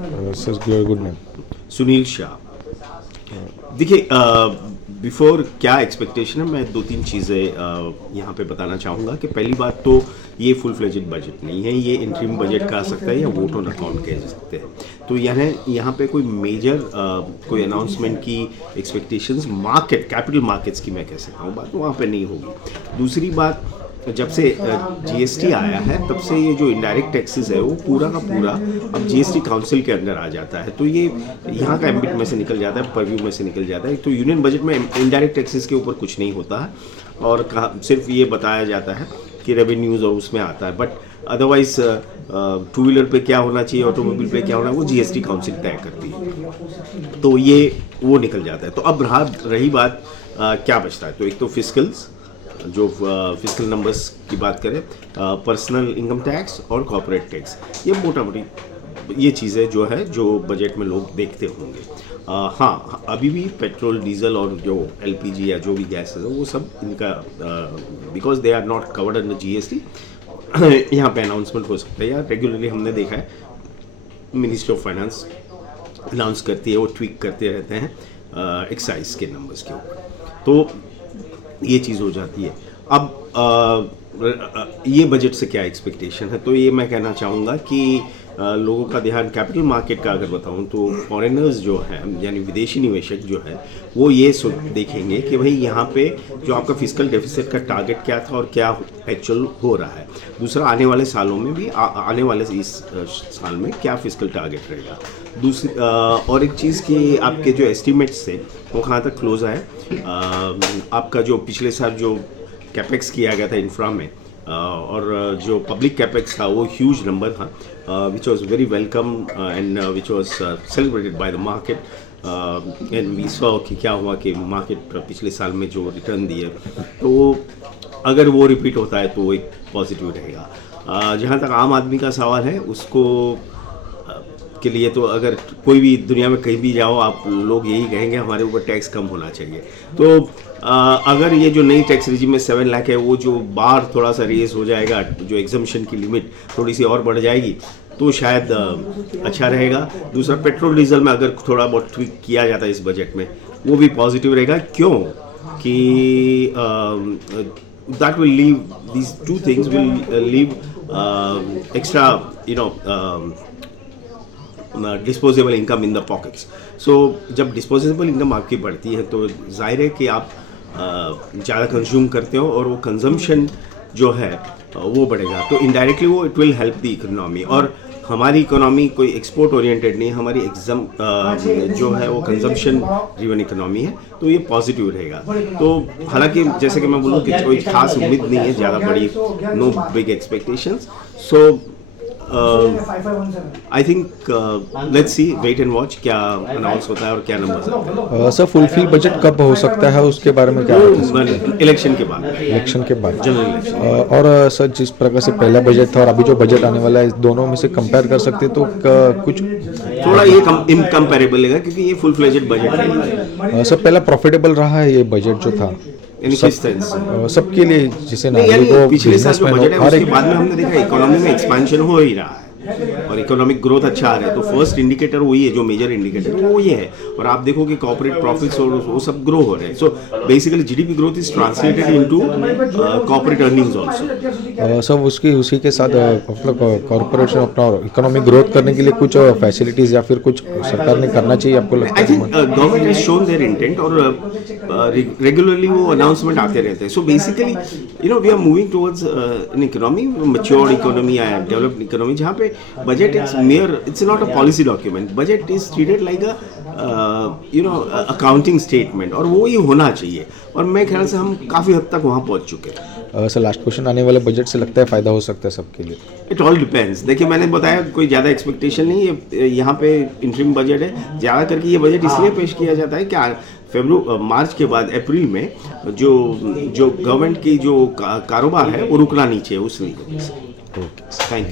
Sir good name Sunil Shah. देखिए, before क्या expectation है, मैं दो तीन चीज़ें यहाँ पे बताना चाहूँगा कि पहली बात तो ये फुल फ्लेजेड बजट नहीं है, ये इंटरिम बजट कह सकता है या वोट ऑन अकाउंट कह सकते हैं। तो यहाँ पे कोई मेजर कोई अनाउंसमेंट की एक्सपेक्टेशंस कैपिटल मार्केट्स की मैं कह सकता हूँ बात वहाँ पे नहीं होगी। दूसरी बात, जब से जीएसटी आया है तब से ये जो इनडायरेक्ट टैक्सेस है वो पूरा का पूरा अब जीएसटी काउंसिल के अंदर आ जाता है, तो ये यहाँ का एम्बिट में से निकल जाता है, परव्यू में से निकल जाता है। तो यूनियन बजट में इनडायरेक्ट टैक्सेस के ऊपर कुछ नहीं होता है और सिर्फ ये बताया जाता है कि रेवेन्यूज़ और उसमें आता है, बट अदरवाइज टू व्हीलर पे क्या होना चाहिए, ऑटोमोबाइल पे क्या होना है, वो जीएसटी काउंसिल तय करती है, तो ये वो निकल जाता है। तो अब रही बात क्या बचता है, तो एक तो फिस्कल्स, जो फिस्कल नंबर्स की बात करें, पर्सनल इनकम टैक्स और कॉर्पोरेट टैक्स, ये मोटा मोटी ये चीज़ें जो है जो बजट में लोग देखते होंगे। हाँ, अभी भी पेट्रोल डीजल और जो एलपीजी या जो भी गैस है वो सब इनका because they are not covered under GST यहाँ पे अनाउंसमेंट हो सकता है, या रेगुलरली हमने देखा है मिनिस्ट्री ऑफ फाइनेंस अनाउंस करती है, वो ट्वीक करते रहते हैं एक्साइज के नंबर्स के ऊपर, तो ये चीज़ हो जाती है। अब ये बजट से क्या एक्सपेक्टेशन है, तो ये मैं कहना चाहूँगा कि लोगों का ध्यान कैपिटल मार्केट का अगर बताऊँ तो फॉरेनर्स जो हैं यानी विदेशी निवेशक जो है वो ये देखेंगे कि भाई यहाँ पे जो आपका फिस्कल डेफिसिट का टारगेट क्या था और क्या एक्चुअल हो रहा है। दूसरा, आने वाले सालों में भी आने वाले इस साल में क्या फिस्कल टारगेट रहेगा। दूसरी और एक चीज़ कि आपके जो एस्टिमेट्स थे वो कहाँ तक क्लोज आए। आपका जो पिछले साल जो कैपेक्स किया गया था इंफ्रा में और जो पब्लिक कैपेक्स था वो ह्यूज नंबर था, which was very welcome and which was celebrated by the market and we saw कि क्या हुआ कि मार्केट पिछले साल में जो रिटर्न दिए, तो अगर वो रिपीट होता है तो एक पॉजिटिव रहेगा। जहाँ तक आम आदमी का सवाल है उसको के लिए, तो अगर कोई भी दुनिया में कहीं भी जाओ आप लोग यही कहेंगे हमारे ऊपर टैक्स कम होना चाहिए। तो अगर ये जो नई टैक्स रिजीम में 7 लाख है वो जो बार थोड़ा सा रेस हो जाएगा, जो एग्जम्पशन की लिमिट थोड़ी सी और बढ़ जाएगी तो शायद अच्छा रहेगा। दूसरा, पेट्रोल डीजल में अगर थोड़ा बहुत ट्वीक किया जाता है इस बजट में वो भी पॉजिटिव रहेगा, क्यों कि that will leave, these two things will leave extra disposable income in the pockets. So जब डिस्पोजेबल इनकम आपकी बढ़ती है तो जाहिर है कि आप ज़्यादा कंज्यूम करते हो और वो कंजम्पशन जो है वो बढ़ेगा, तो इनडायरेक्टली वो it will help the economy. और हमारी इकोनॉमी कोई एक्सपोर्ट ओरिएंटेड नहीं है, हमारी जो है वो कंजम्पशन ड्रिवन इकोनॉमी है, तो ये पॉजिटिव रहेगा। तो हालांकि जैसे कि मैं बोलूँ कि कोई खास उम्मीद नहीं है ज़्यादा बड़ी, no big expectations. So I think let's see, wait and watch क्या अनाउंस होता है और क्या नंबर्स आते हैं। सर फुलफिल बजट कब हो सकता है उसके बारे में क्या इलेक्शन के बाद, जनरल इलेक्शन। और सर जिस प्रकार से पहला बजट था और अभी जो बजट आने वाला है दोनों में से कंपेयर कर सकते हैं तो कुछ थोड़ा ये इनकम्पेरेबल है क्योंकि ये फुल फ्लेजेड बजट है। सर पहला प्रॉफिटेबल रहा है ये बजट जो था सबके लिए, जिसे पिछले साल जो बजट है उसके बाद में हमने देखा इकोनॉमी में एक्सपेंशन हो ही रहा है और इकोनॉमिक ग्रोथ अच्छा आ रहा है, तो फर्स्ट इंडिकेटर वही है, जो मेजर इंडिकेटर वो ये है। और आप देखो कि कॉर्पोरेट प्रॉफिट्स और वो सब ग्रो हो रहे हैं। So basically GDP growth is translated into corporate earnings also. सब उसी के साथ कॉर्पोरेशन अपना इकोनॉमिक ग्रोथ करने के लिए कुछ फैसिलिटीज या फिर कुछ सरकार ने करना चाहिए आपको लगता है? I think government has shown their intent और रेगुलरली वो अनाउंसमेंट आते रहते हैं। So basically we are moving towards an economy, matured economy या डेवलप्ड इकोनॉमी, जहाँ पे budget is mere, it's not a policy document, budget is treated like a accounting statement और वो ही होना चाहिए और मैं ख्याल से हम काफ़ी हद तक वहाँ पहुँच चुके हैं। सर लास्ट क्वेश्चन, आने वाले बजट से लगता है फ़ायदा हो सकता है सबके लिए? It all depends. देखिए मैंने बताया कोई ज़्यादा एक्सपेक्टेशन नहीं है, यहाँ पे इंटरिम बजट है, ज़्यादा करके ये बजट इसलिए पेश किया जाता है कि मार्च के बाद अप्रैल में जो गवर्नमेंट की जो कारोबार है वो रुकना नहीं चाहिए, उसलिए। Okay, thank you.